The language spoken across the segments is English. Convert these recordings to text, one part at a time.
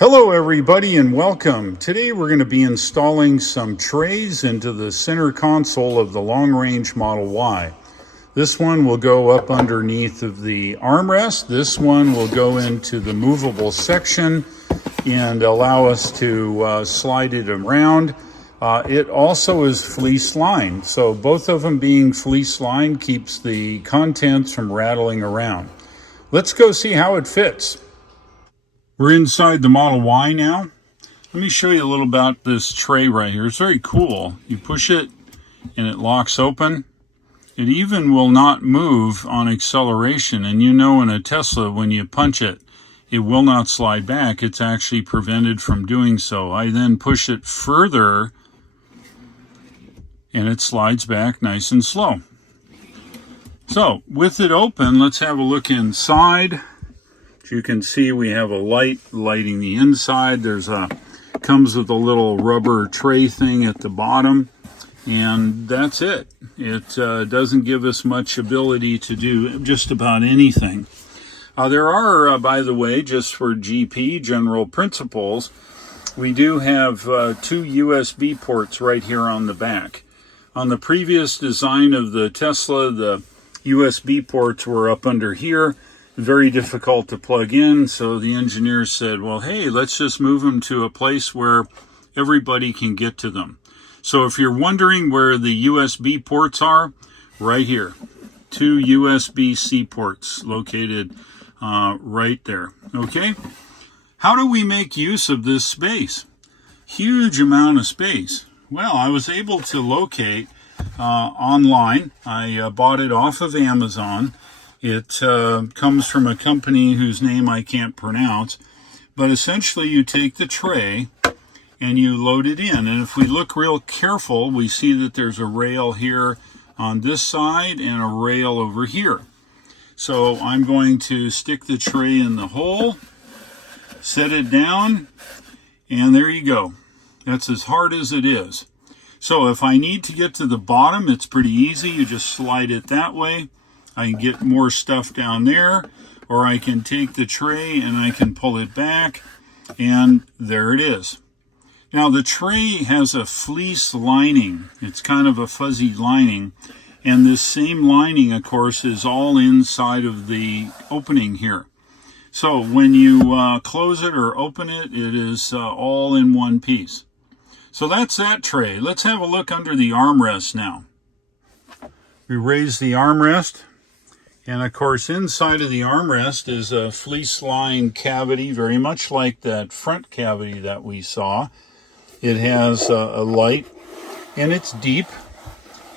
Hello everybody and welcome. Today we're going to be installing some trays into the center console of the long-range Model Y. This one will go up underneath of the armrest. This one will go into the movable section and allow us to slide it around. It also is fleece lined, so both of them being fleece lined keeps the contents from rattling around. Let's go see how it fits. We're inside the Model Y now. Let me show you a little about this tray right here. It's very cool. You push it and it locks open. It even will not move on acceleration. And you know in a Tesla, when you punch it, it will not slide back. It's actually prevented from doing so. I then push it further and it slides back nice and slow. So with it open, let's have a look inside. You can see we have a light lighting the inside. Comes with a little rubber tray thing at the bottom, and that's it. It doesn't give us much ability to do just about anything. There are, by the way, just for GP, general principles, we do have two USB ports right here on the back. On the previous design of the Tesla, the USB ports were up under here. Very difficult to plug in, so the engineers said, well, hey, let's just move them to a place where everybody can get to them. So if you're wondering where the USB ports are, right here. Two USB-C ports located right there. Okay? How do we make use of this space? Huge amount of space. Well, I was able to locate online. I bought it off of Amazon. It comes from a company whose name I can't pronounce, but essentially you take the tray and you load it in. And if we look real careful, we see that there's a rail here on this side and a rail over here. So I'm going to stick the tray in the hole, set it down, and there you go. That's as hard as it is. So if I need to get to the bottom, it's pretty easy. You just slide it that way. I can get more stuff down there, or I can take the tray and I can pull it back, and there it is. Now the tray has a fleece lining. It's kind of a fuzzy lining, and this same lining, of course, is all inside of the opening here. So when you close it or open it, it is all in one piece. So that's that tray. Let's have a look under the armrest now. We raise the armrest. And of course, inside of the armrest is a fleece-lined cavity, very much like that front cavity that we saw. It has a light, and it's deep,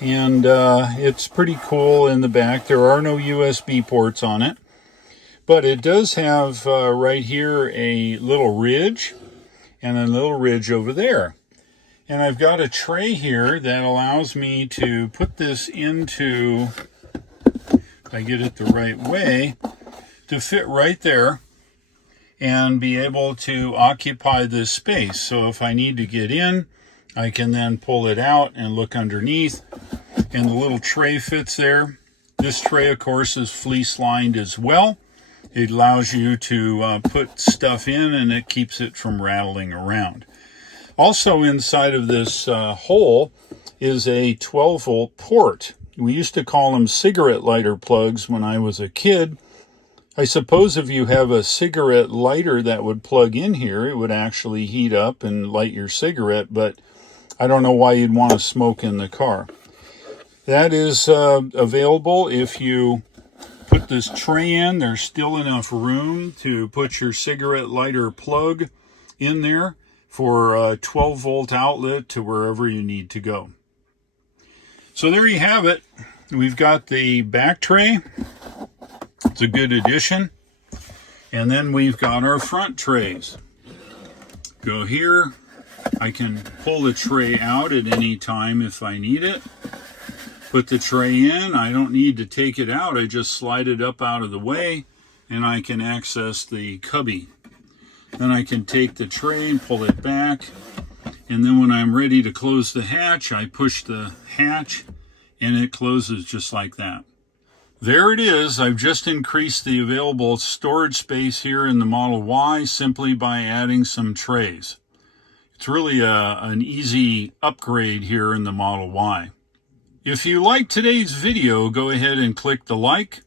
and it's pretty cool in the back. There are no USB ports on it, but it does have right here a little ridge and a little ridge over there. And I've got a tray here that allows me to put this into, I get it the right way, to fit right there and be able to occupy this space. So if I need to get in, I can then pull it out and look underneath, and the little tray fits there. This tray, of course, is fleece lined as well. It allows you to put stuff in, and it keeps it from rattling around. Also inside of this hole is a 12-volt port. We used to call them cigarette lighter plugs when I was a kid. I suppose if you have a cigarette lighter that would plug in here, it would actually heat up and light your cigarette, but I don't know why you'd want to smoke in the car. That is available if you put this tray in. There's still enough room to put your cigarette lighter plug in there for a 12-volt outlet to wherever you need to go. So there you have it. We've got the back tray. It's a good addition. And then we've got our front trays. Go here. I can pull the tray out at any time if I need it. Put the tray in. I don't need to take it out. I just slide it up out of the way, and I can access the cubby. Then I can take the tray and pull it back. And then when I'm ready to close the hatch, I push the hatch and it closes just like that. There it is. I've just increased the available storage space here in the Model Y simply by adding some trays. It's really an easy upgrade here in the Model Y. If you liked today's video, go ahead and click the like.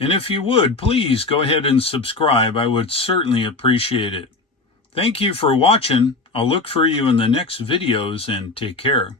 And if you would, please go ahead and subscribe. I would certainly appreciate it. Thank you for watching. I'll look for you in the next videos and take care.